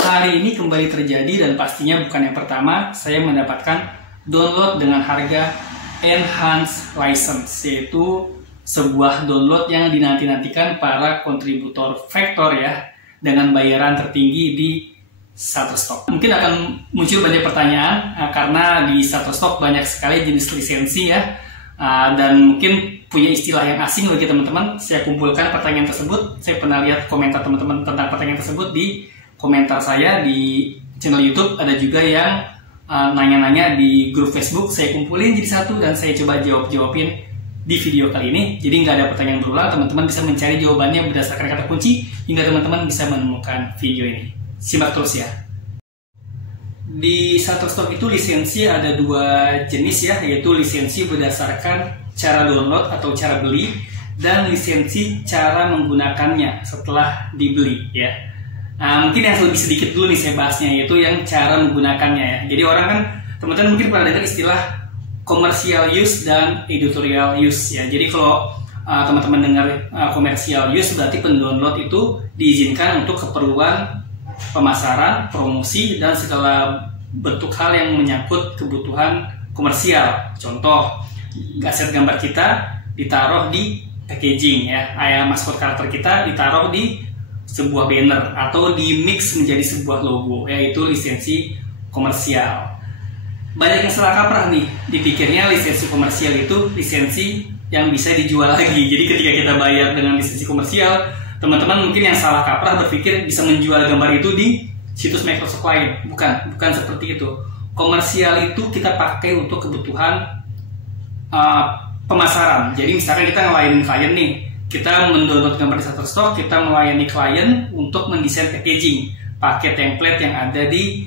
Hari ini kembali terjadi dan pastinya bukan yang pertama saya mendapatkan download dengan harga enhanced license, yaitu sebuah download yang dinanti-nantikan para kontributor Vector ya, dengan bayaran tertinggi di Shutterstock. Mungkin akan muncul banyak pertanyaan karena di Shutterstock banyak sekali jenis lisensi ya, dan mungkin punya istilah yang asing bagi teman-teman. Saya kumpulkan pertanyaan tersebut. Saya pernah lihat komentar teman-teman tentang pertanyaan tersebut di komentar saya di channel YouTube. Ada juga yang nanya-nanya di grup Facebook. Saya kumpulin jadi satu dan saya coba jawabin di video kali ini. Jadi nggak ada pertanyaan berulang, teman-teman bisa mencari jawabannya berdasarkan kata kunci hingga teman-teman bisa menemukan video ini. Simak terus ya. Di Shutterstock itu lisensi ada dua jenis ya, yaitu lisensi berdasarkan cara download atau cara beli, dan lisensi cara menggunakannya setelah dibeli ya. Mungkin yang lebih sedikit dulu nih saya bahasnya, yaitu yang cara menggunakannya ya. Jadi orang kan, teman-teman mungkin pernah dengar istilah commercial use dan editorial use ya. Jadi kalau teman-teman dengar commercial use, berarti pendownload itu diizinkan untuk keperluan pemasaran, promosi, dan segala bentuk hal yang menyangkut kebutuhan komersial. Contoh, aset gambar kita ditaruh di packaging ya, maskot karakter kita ditaruh di sebuah banner atau di mix menjadi sebuah logo, yaitu lisensi komersial. Banyak yang salah kaprah nih, dipikirnya lisensi komersial itu lisensi yang bisa dijual lagi. Jadi ketika kita bayar dengan lisensi komersial, teman-teman mungkin yang salah kaprah berpikir bisa menjual gambar itu di situs Microsoft lain. Bukan seperti itu. Komersial itu kita pakai untuk kebutuhan pemasaran. Jadi misalkan kita ngelayanin klien nih, kita mendownload gambar di Shutterstock, kita melayani klien untuk mendesain packaging, pakai template yang ada di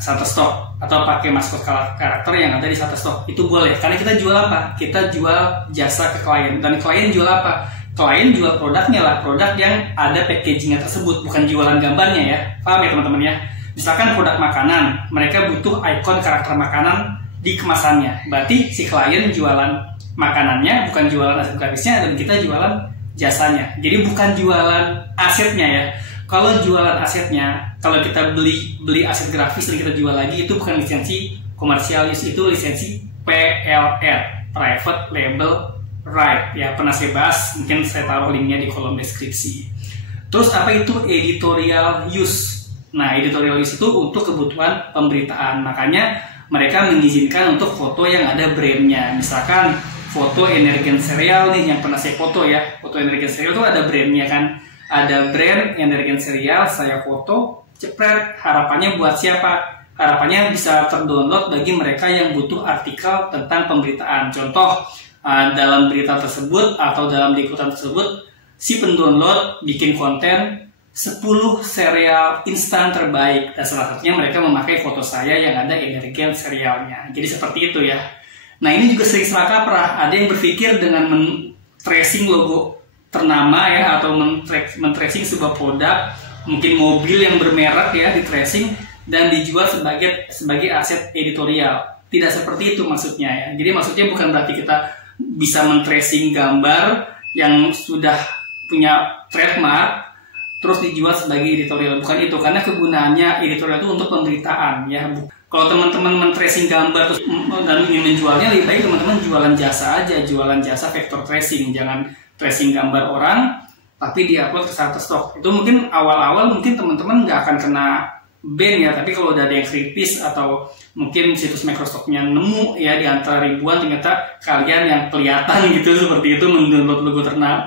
Shutterstock atau pakai maskot karakter yang ada di Shutterstock. Itu boleh, karena kita jual apa? Kita jual jasa ke klien, dan klien jual apa? Klien jual produknya lah, produk yang ada packagingnya tersebut, bukan jualan gambarnya ya. Paham ya teman-teman ya? Misalkan produk makanan, mereka butuh ikon karakter makanan di kemasannya. Berarti si klien jualan makanannya, bukan jualan aset grafisnya, dan kita jualan jasanya. Jadi bukan jualan asetnya ya. Kalau jualan asetnya, kalau kita beli aset grafis dan kita jual lagi, itu bukan lisensi komersial use, itu lisensi PLR, Private Label Right ya. Pernah saya bahas, mungkin saya taruh linknya di kolom deskripsi. Terus apa itu editorial use? Nah, editorial use itu untuk kebutuhan pemberitaan. Makanya mereka mengizinkan untuk foto yang ada brandnya. Misalkan foto Energen Cereal nih yang pernah saya foto ya. Foto Energen Cereal itu ada brandnya kan. Ada brand Energen Cereal, saya foto, jepret. Harapannya buat siapa? Harapannya bisa terdownload bagi mereka yang butuh artikel tentang pemberitaan. Contoh, dalam berita tersebut atau dalam liputan tersebut, si pendownload bikin konten 10 serial instan terbaik, dan salah satunya mereka memakai foto saya yang ada Energen serialnya. Jadi seperti itu ya. Nah, ini juga sering salah kaprah. Ada yang berpikir dengan men-tracing logo ternama ya, atau men-tracing sebuah produk, mungkin mobil yang bermerek ya, di-tracing dan dijual sebagai aset editorial. Tidak seperti itu maksudnya ya. Jadi maksudnya bukan berarti kita bisa men-tracing gambar yang sudah punya trademark terus dijual sebagai editorial, bukan itu. Karena kegunaannya editorial itu untuk pemberitaan ya. Kalau teman-teman men-tracing gambar terus dan ingin menjualnya, lebih baik teman-teman jualan jasa aja, jualan jasa vector tracing. Jangan tracing gambar orang tapi diupload ke Shutterstock. Itu mungkin awal-awal mungkin teman-teman nggak akan kena ban ya, tapi kalau udah ada yang kritis atau mungkin situs Microsoft-nya nemu ya, di antara ribuan ternyata kalian yang kelihatan gitu seperti itu mendownload logo ternama,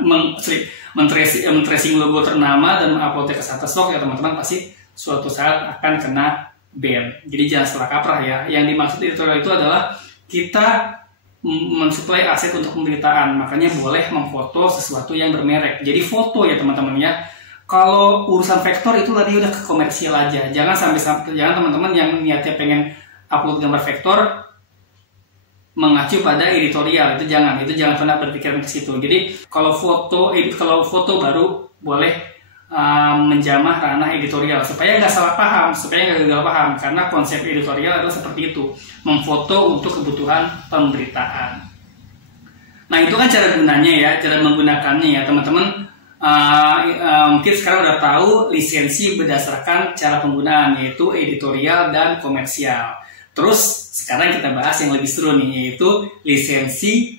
men-tracing logo ternama dan menguploadnya ke Shutterstock ya, teman-teman pasti suatu saat akan kena ban. Jadi jangan salah kaprah ya. Yang dimaksud editorial itu adalah kita mensuplai aset untuk pemberitaan, makanya boleh memfoto sesuatu yang bermerek. Jadi foto ya teman-teman ya. Kalau urusan vektor itu tadi udah ke komersial aja. Jangan teman-teman yang niatnya pengen upload gambar vektor mengacu pada editorial, itu jangan pernah berpikiran ke situ. Jadi kalau foto baru boleh menjamah ranah editorial, supaya nggak salah paham, supaya nggak gagal paham, karena konsep editorial adalah seperti itu, memfoto untuk kebutuhan pemberitaan. Nah, itu kan cara gunanya ya, cara menggunakannya ya teman-teman. mungkin sekarang udah tahu lisensi berdasarkan cara penggunaan, yaitu editorial dan komersial. Terus sekarang kita bahas yang lebih seru nih, yaitu lisensi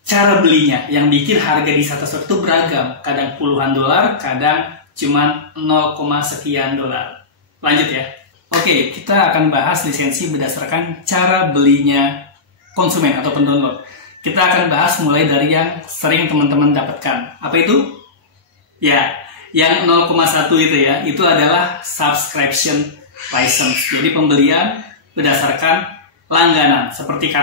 cara belinya, yang bikin harga di Shutterstock itu beragam, kadang puluhan dolar, kadang cuma 0, sekian dolar. Lanjut ya. Oke, kita akan bahas lisensi berdasarkan cara belinya konsumen atau pendownload. Kita akan bahas mulai dari yang sering teman-teman dapatkan. Apa itu? Ya, yang 0,1 itu ya, itu adalah subscription license. Jadi pembelian berdasarkan langganan, seperti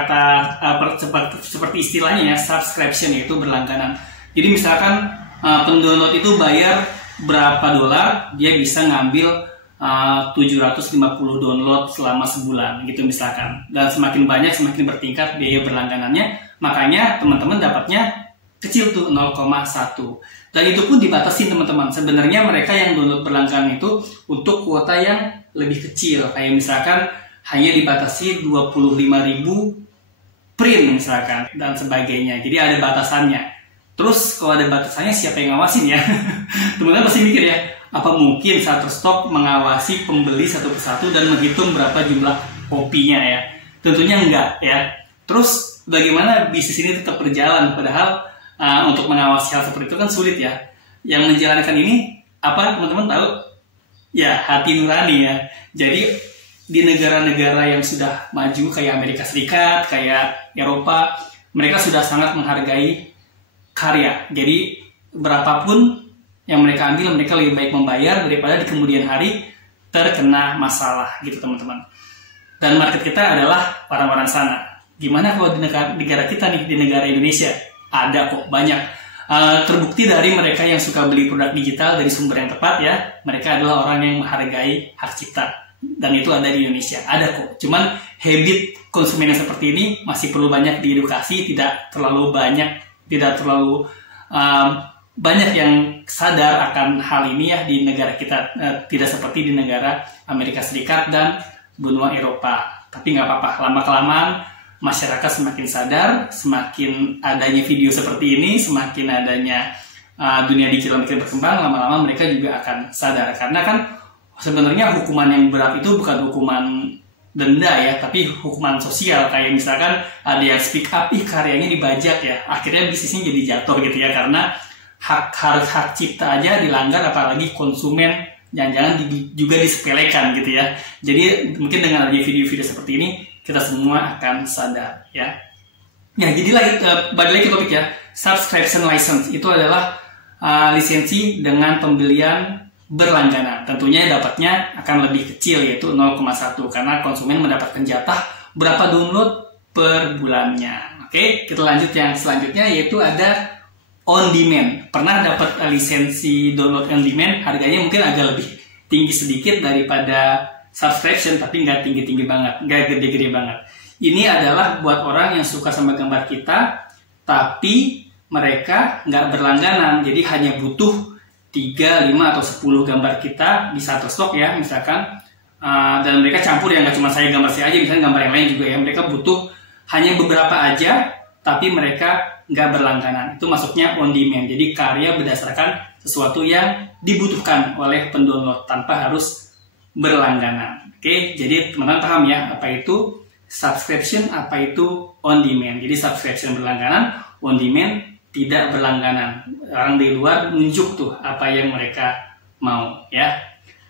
seperti istilahnya ya, subscription, yaitu berlangganan. Jadi misalkan pendownload itu bayar berapa dolar, dia bisa ngambil 750 download selama sebulan gitu misalkan. Dan semakin banyak semakin bertingkat biaya berlangganannya, makanya teman-teman dapatnya kecil tuh 0,1. Dan itu pun dibatasi teman-teman. Sebenarnya mereka yang download berlangganan itu untuk kuota yang lebih kecil, kayak misalkan hanya dibatasi 25.000 print misalkan dan sebagainya. Jadi ada batasannya. Terus kalau ada batasannya, siapa yang ngawasin ya? Teman-teman pasti mikir ya, apa mungkin Shutterstock mengawasi pembeli satu persatu dan menghitung berapa jumlah kopinya ya? Tentunya enggak ya. Terus bagaimana bisnis ini tetap berjalan, padahal untuk mengawasi hal seperti itu kan sulit ya. Yang menjalankan ini apa teman-teman tahu? Ya, hati nurani ya. Jadi di negara-negara yang sudah maju kayak Amerika Serikat, kayak Eropa, mereka sudah sangat menghargai karya. Jadi berapapun yang mereka ambil, mereka lebih baik membayar daripada di kemudian hari terkena masalah gitu teman-teman. Dan market kita adalah orang-orang sana. Gimana kalau di negara kita nih, di negara Indonesia? Ada kok, banyak. Terbukti dari mereka yang suka beli produk digital dari sumber yang tepat ya, mereka adalah orang yang menghargai hak cipta. Dan itu ada di Indonesia, ada kok. Cuman habit konsumen yang seperti ini masih perlu banyak diedukasi, tidak terlalu banyak yang sadar akan hal ini ya di negara kita, tidak seperti di negara Amerika Serikat dan benua Eropa. Tapi nggak apa-apa, lama-kelamaan masyarakat semakin sadar, semakin adanya video seperti ini, semakin adanya dunia digital makin berkembang, lama-lama mereka juga akan sadar. Karena kan sebenarnya hukuman yang berat itu bukan hukuman denda ya, tapi hukuman sosial. Kayak misalkan ada yang speak up, karyanya dibajak ya, akhirnya bisnisnya jadi jatuh gitu ya, karena hak cipta aja dilanggar, apalagi konsumen jangan-jangan juga disepelekan gitu ya. Jadi mungkin dengan adanya video-video seperti ini, kita semua akan sadar ya. Ya, jadi balik lagi ke topik ya. Subscription license itu adalah lisensi dengan pembelian berlangganan. Tentunya dapatnya akan lebih kecil, yaitu 0,1, karena konsumen mendapatkan jatah berapa download per bulannya. Oke, kita lanjut yang selanjutnya, yaitu ada on demand. Pernah dapat lisensi download on demand, harganya mungkin agak lebih tinggi sedikit daripada subscription, tapi nggak tinggi-tinggi banget, nggak gede-gede banget. Ini adalah buat orang yang suka sama gambar kita, tapi mereka nggak berlangganan, jadi hanya butuh 3, 5, atau 10 gambar kita di Shutterstock ya, misalkan. Dan mereka campur ya, nggak cuma gambar saya aja, misalnya gambar yang lain juga ya. Mereka butuh hanya beberapa aja, tapi mereka nggak berlangganan. Itu masuknya on demand. Jadi karya berdasarkan sesuatu yang dibutuhkan oleh pendownload tanpa harus berlangganan. Oke, jadi teman-teman paham ya apa itu subscription, apa itu on demand. Jadi subscription berlangganan, on demand tidak berlangganan. Orang di luar nunjuk tuh apa yang mereka mau ya.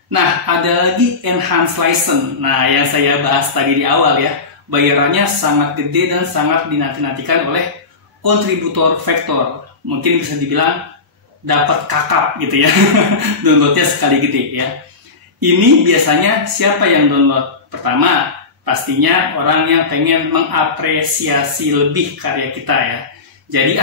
Nah, ada lagi enhanced license. Nah, yang saya bahas tadi di awal ya, bayarannya sangat gede dan sangat dinanti-nantikan oleh kontributor vektor. Mungkin bisa dibilang dapat kakap gitu ya. Downloadnya sekali gede ya. Ini biasanya siapa yang download? Pertama, pastinya orang yang pengen mengapresiasi lebih karya kita ya. Jadi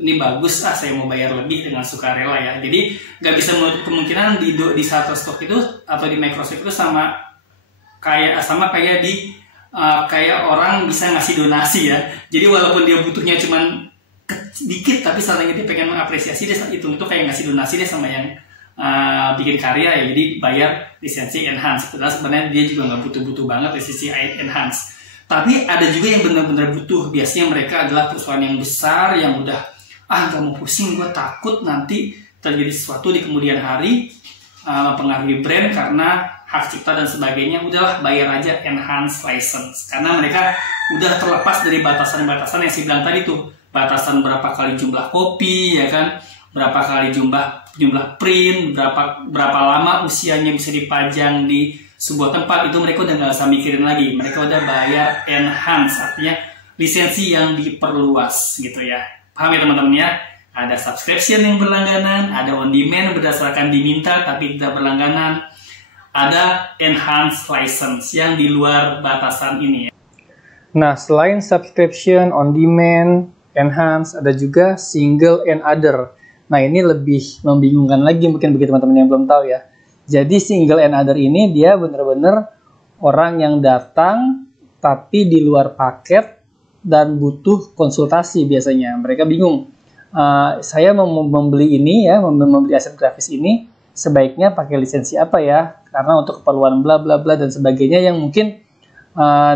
ini bagus, saya mau bayar lebih dengan sukarela ya. Jadi nggak bisa menutup kemungkinan di Shutterstock itu atau di Microsoft itu sama kayak di kayak orang bisa ngasih donasi ya. Jadi walaupun dia butuhnya cuman dikit, tapi setelahnya dia pengen mengapresiasi, dia itu kayak ngasih donasi dia sama yang bikin karya ya. Jadi bayar lisensi enhance. Padahal sebenarnya dia juga nggak butuh-butuh banget lisensi enhance. Tapi ada juga yang benar-benar butuh. Biasanya mereka adalah perusahaan yang besar yang udah nggak mau pusing, gue takut nanti terjadi sesuatu di kemudian hari, mempengaruhi brand karena hak cipta dan sebagainya, udahlah bayar aja enhanced license. Karena mereka udah terlepas dari batasan-batasan yang saya bilang tadi tuh. Batasan berapa kali jumlah kopi, ya kan? Berapa kali jumlah print, berapa lama usianya bisa dipajang di sebuah tempat, itu mereka udah nggak usah mikirin lagi. Mereka udah bayar enhance, artinya lisensi yang diperluas gitu ya. Paham ya teman-teman ya? Ada subscription yang berlangganan, ada on demand berdasarkan diminta tapi tidak berlangganan, ada enhanced license yang di luar batasan ini ya. Nah, selain subscription, on demand, enhance, ada juga single and other. Nah, ini lebih membingungkan lagi mungkin bagi teman-teman yang belum tahu ya. Jadi single and other ini dia benar-benar orang yang datang tapi di luar paket dan butuh konsultasi biasanya. Mereka bingung. Saya mau membeli ini ya, membeli aset grafis ini, sebaiknya pakai lisensi apa ya? Karena untuk keperluan bla bla bla dan sebagainya yang mungkin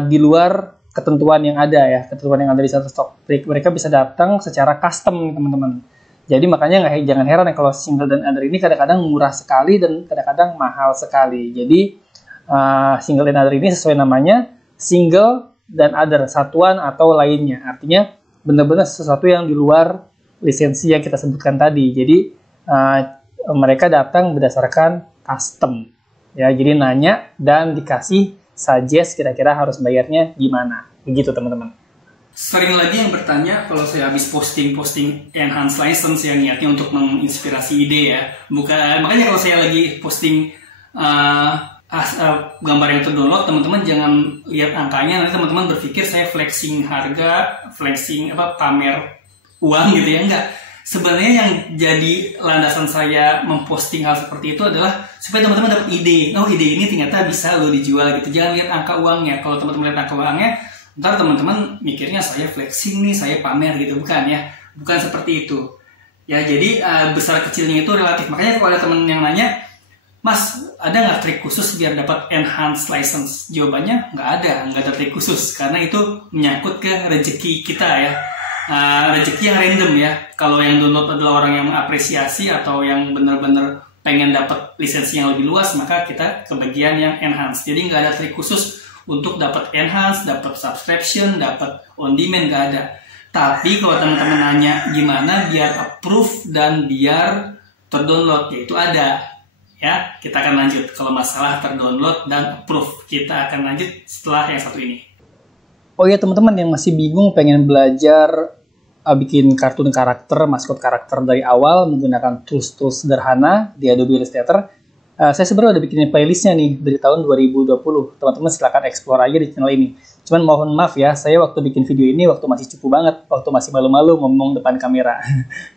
di luar ketentuan yang ada ya, ketentuan yang ada di Shutterstock. Mereka bisa datang secara custom nih teman-teman. Jadi makanya jangan heran ya kalau single dan other ini kadang-kadang murah sekali dan kadang-kadang mahal sekali. Jadi single dan other ini sesuai namanya, single dan other, satuan atau lainnya. Artinya benar-benar sesuatu yang di luar lisensi yang kita sebutkan tadi. Jadi mereka datang berdasarkan custom. Ya, jadi nanya dan dikasih suggest kira-kira harus bayarnya gimana. Begitu teman-teman. Sering lagi yang bertanya kalau saya habis posting enhanced license ya, niatnya untuk menginspirasi ide ya. Makanya kalau saya lagi posting gambar yang terdownload, teman-teman jangan lihat angkanya, nanti teman-teman berpikir saya flexing harga, pamer uang gitu ya. Enggak. Sebenarnya yang jadi landasan saya memposting hal seperti itu adalah supaya teman-teman dapat ide. Oh, ide ini ternyata bisa lo dijual gitu. Jangan lihat angka uangnya. Kalau teman-teman lihat angka uangnya, ntar teman-teman mikirnya saya flexing nih, saya pamer gitu. Bukan ya. Bukan seperti itu. Ya, jadi besar kecilnya itu relatif. Makanya kalau ada teman yang nanya, Mas, ada nggak trik khusus biar dapat enhanced license? Jawabannya nggak ada trik khusus. Karena itu menyangkut ke rezeki kita ya. Rezeki yang random ya. Kalau yang download adalah orang yang mengapresiasi atau yang benar-benar pengen dapat lisensi yang lebih luas, maka kita ke bagian yang enhance. Jadi nggak ada trik khusus untuk dapat enhance, dapat subscription, dapat on demand, nggak ada. Tapi kalau teman-teman nanya gimana biar approve dan biar terdownload, ya itu ada. Ya, kita akan lanjut. Kalau masalah terdownload dan approve, kita akan lanjut setelah yang satu ini. Oh ya teman-teman yang masih bingung pengen belajar bikin kartun karakter, maskot karakter dari awal menggunakan tools-tools sederhana di Adobe Illustrator, saya sebenarnya udah bikin playlistnya nih dari tahun 2020. Teman-teman silakan explore aja di channel ini. Cuman mohon maaf ya, saya waktu bikin video ini waktu masih cupu banget, waktu masih malu-malu ngomong depan kamera.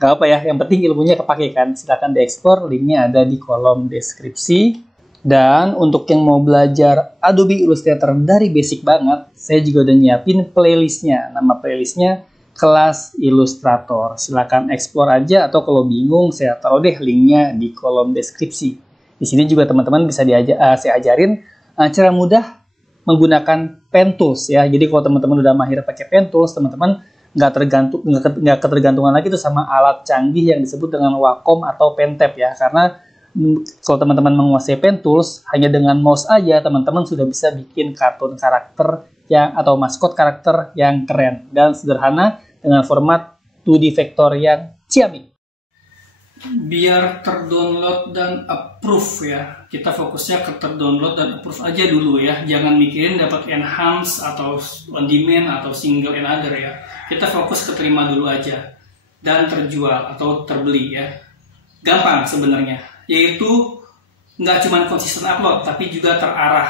Gak apa ya, yang penting ilmunya kepake kan. Silakan di-explore, linknya ada di kolom deskripsi. Dan untuk yang mau belajar Adobe Illustrator dari basic banget, saya juga udah nyiapin playlistnya. Nama playlistnya Kelas Illustrator. Silakan explore aja, atau kalau bingung saya taruh deh linknya di kolom deskripsi. Di sini juga teman-teman bisa saya ajarin cara mudah menggunakan pen tools ya. Jadi kalau teman-teman udah mahir pakai pen tools, teman-teman nggak ketergantungan lagi tuh sama alat canggih yang disebut dengan Wacom atau Pentab ya. Karena kalau teman-teman menguasai pen tools, hanya dengan mouse aja teman-teman sudah bisa bikin kartun karakter atau maskot karakter yang keren dan sederhana dengan format 2D vektor yang ciamik. Biar terdownload dan approve ya, kita fokusnya ke terdownload dan approve aja dulu ya. Jangan mikirin dapat enhance atau on demand atau single and other ya. Kita fokus ke terima dulu aja dan terjual atau terbeli ya. Gampang sebenarnya, yaitu nggak cuma konsisten upload tapi juga terarah.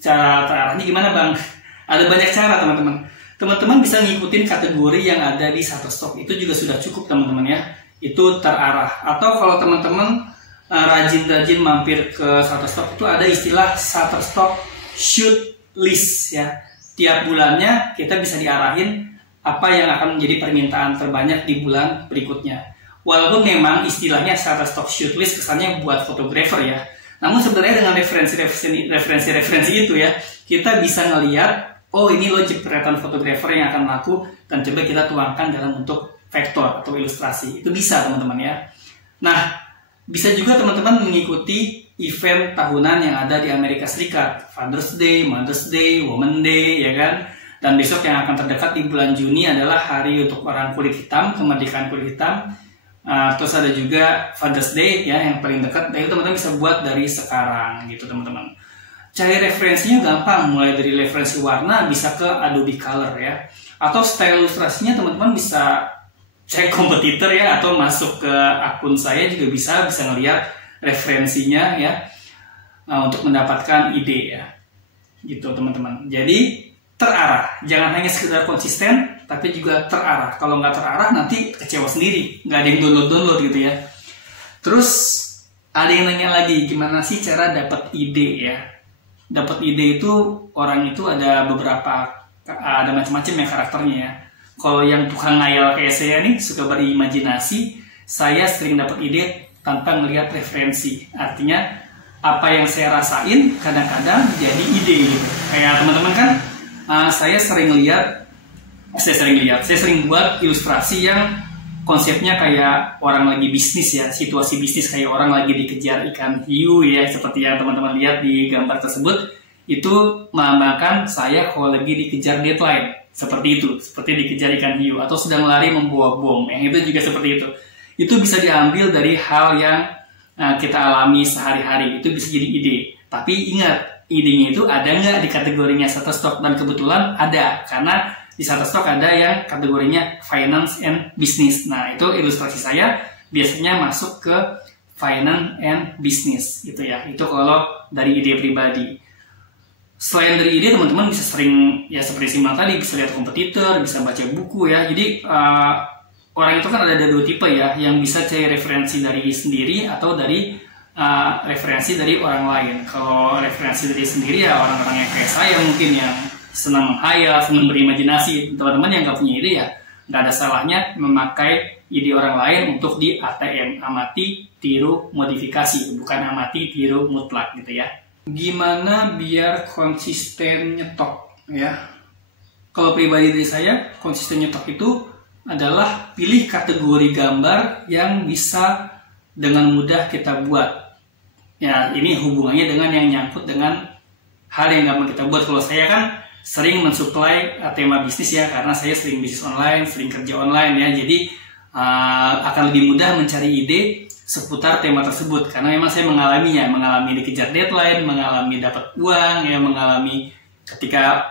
Cara terarahnya gimana bang? Ada banyak cara teman-teman. Teman-teman bisa ngikutin kategori yang ada di Shutterstock, itu juga sudah cukup teman-teman ya. Itu terarah. Atau kalau teman-teman rajin-rajin mampir ke Shutterstock, itu ada istilah Shutterstock shoot list ya. Tiap bulannya kita bisa diarahin apa yang akan menjadi permintaan terbanyak di bulan berikutnya. Walaupun memang istilahnya Shutterstock shoot list kesannya buat fotografer ya. Namun sebenarnya dengan referensi itu ya, kita bisa ngelihat, oh ini lo jepretan fotografer yang akan laku, dan coba kita tuangkan dalam bentuk vektor atau ilustrasi. Itu bisa teman-teman ya. Nah, Bisa juga teman-teman mengikuti event tahunan yang ada di Amerika Serikat, Father's Day, Mother's Day, Women's Day, ya kan? Dan besok yang akan terdekat di bulan Juni adalah hari untuk orang kulit hitam, kemerdekaan kulit hitam. Terus ada juga Father's Day ya yang paling dekat. Dan itu teman-teman bisa buat dari sekarang gitu teman-teman. Cari referensinya gampang, mulai dari referensi warna bisa ke Adobe Color ya. Atau style ilustrasinya teman-teman bisa cek kompetitor ya, atau masuk ke akun saya juga bisa ngelihat referensinya ya, untuk mendapatkan ide ya. Gitu teman-teman. Jadi terarah, jangan hanya sekedar konsisten, tapi juga terarah. Kalau nggak terarah nanti kecewa sendiri, nggak ada yang download gitu ya. Terus ada yang nanya lagi, gimana sih cara dapat ide ya? Dapat ide itu orang itu ada beberapa, ada macam-macam ya karakternya ya. Kalau yang tukang ngayal kayak saya nih, suka berimajinasi, saya sering dapat ide tanpa melihat referensi. Artinya apa yang saya rasain kadang-kadang jadi ide gitu. Kayak teman-teman kan, saya sering buat ilustrasi yang konsepnya kayak orang lagi bisnis ya, situasi bisnis kayak orang lagi dikejar ikan hiu ya, seperti yang teman-teman lihat di gambar tersebut. Itu melambangkan saya kalau lagi dikejar deadline, seperti itu, seperti dikejar ikan hiu, atau sedang lari membawa bom, yang itu juga seperti itu. Itu bisa diambil dari hal yang kita alami sehari-hari, itu bisa jadi ide. Tapi ingat, idenya itu ada nggak di kategorinya Shutterstock? Dan kebetulan ada, karena di Shutterstock ada yang kategorinya Finance and Business. Nah, itu ilustrasi saya biasanya masuk ke Finance and Business gitu ya. Itu kalau dari ide pribadi. Selain dari ide, teman-teman bisa sering, ya seperti simak tadi, bisa lihat kompetitor, bisa baca buku ya. Jadi orang itu kan ada dua tipe ya, yang bisa cari referensi dari sendiri atau dari referensi dari orang lain. Kalau referensi dari sendiri ya orang-orang yang kayak saya mungkin yang senang menghayal, senang berimajinasi. Teman-teman yang nggak punya ide ya nggak ada salahnya memakai ide orang lain untuk di ATM, amati, tiru, modifikasi, bukan amati, tiru, mutlak gitu ya. Gimana biar konsisten nyetok ya? Kalau pribadi dari saya, konsisten nyetok itu adalah pilih kategori gambar yang bisa dengan mudah kita buat. Ya, ini hubungannya dengan yang nyangkut dengan hal yang gampang kita buat. Kalau saya kan sering mensuplai tema bisnis ya, karena saya sering bisnis online, sering kerja online ya. Jadi akan lebih mudah mencari ide seputar tema tersebut, karena memang saya mengalami dikejar deadline, mengalami dapat uang ya, mengalami ketika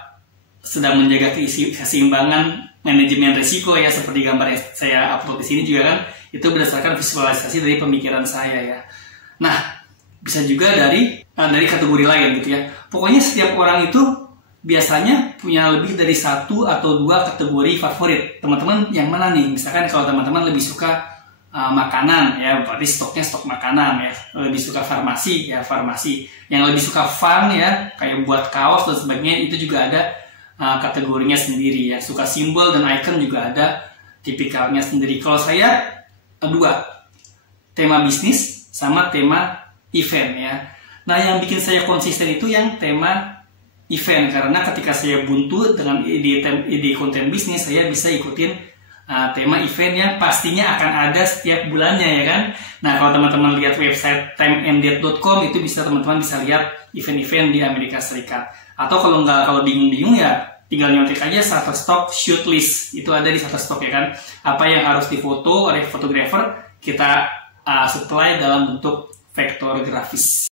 sedang menjaga keseimbangan manajemen risiko ya, seperti gambar yang saya upload di sini juga kan, itu berdasarkan visualisasi dari pemikiran saya ya. Nah, bisa juga dari kategori lain gitu ya. Pokoknya setiap orang itu biasanya punya lebih dari satu atau dua kategori favorit. Teman-teman yang mana nih? Misalkan kalau teman-teman lebih suka makanan ya, berarti stoknya stok makanan ya. Lebih suka farmasi ya, farmasi. Yang lebih suka fun ya, kayak buat kaos dan sebagainya, itu juga ada kategorinya sendiri ya. Suka simbol dan icon juga ada tipikalnya sendiri. Kalau saya dua, tema bisnis sama tema event ya. Nah, yang bikin saya konsisten itu yang tema event, karena ketika saya buntu dengan ide konten bisnis, saya bisa ikutin tema event yang pastinya akan ada setiap bulannya ya kan. Nah, kalau teman-teman lihat website timeanddate.com, itu teman-teman bisa lihat event-event di Amerika Serikat. Atau kalau bingung-bingung ya tinggal nyontek aja Shutterstock shoot list, itu ada di Shutterstock ya kan. Apa yang harus difoto oleh fotografer kita supply dalam bentuk vektor grafis.